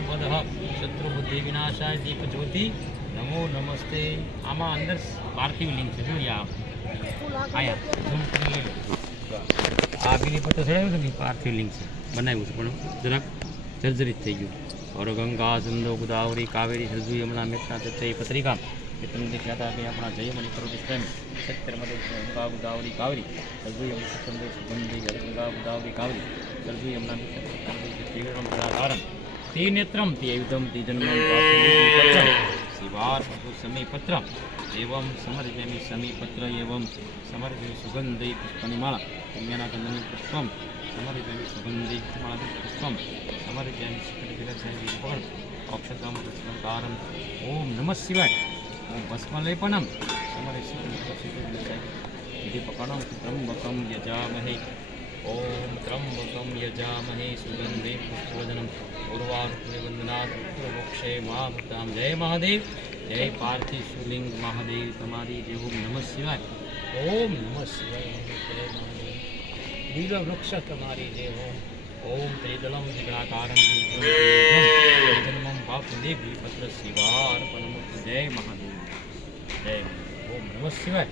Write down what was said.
संपदः शत्रुबुद्धि विनाशाय दीप ज्योति नमो नमस्ते। आमा अंदर पार्थिव लिंग है जो आया झूम कर आ बिलीपत्र चढ़ाव्યું છે પાર્થિવ લિંગ છે બનાવ્યું છે પણ જરાક જર્જરિત થઈ ગયું। और गंगा सिंधु गोदावरी कावेरी सरजू यमुना मेघना तत्व पत्रिका मित्रम दिखाता कि अपना जय मणि करो प्रेम सत्तर मधु गंगा गोदावरी कावेरी सरजू यमुना सत्संग सुगंधि गंगा गोदावरी कावेरी सरजू यमुना तीव्रम त्रिनेत्रम त्रियुधम त्रिजन्मम पत्र शिवार समय पत्र एवं समर्पयामि समी पत्र एवं समर्पयामि सुगंधि पुष्पनिमाला कन्याना गंधनि पुष्पम समर्पयामि सुगंधि माला पुष्पम समर्पयामि सकलविलक्षण अक्षतम पुष्पकारम ओम नमः शिवाय ओम भस्मलेपनम समर्पयामि त्र्यंबकम यजामहे ओम त्र्यंबकम यजामहे सुगंधि पुष्पवर्धनम उर्वारुकवंदनात् उत्तरवक्षे महाभक्तां जय महादेव जय पार्थिव शिवलिंग महादेव तमारी जय ओम नमः शिवाय ओम नमः शिवाय जय महादेव लीला वृक्ष तमारी जय ओम त्रिदलम त्रिगुणाकारं त्रिजन्मं पापदेवी पत्र शिवार्पणमस्तु जय महादेव जय ओम नमः शिवाय।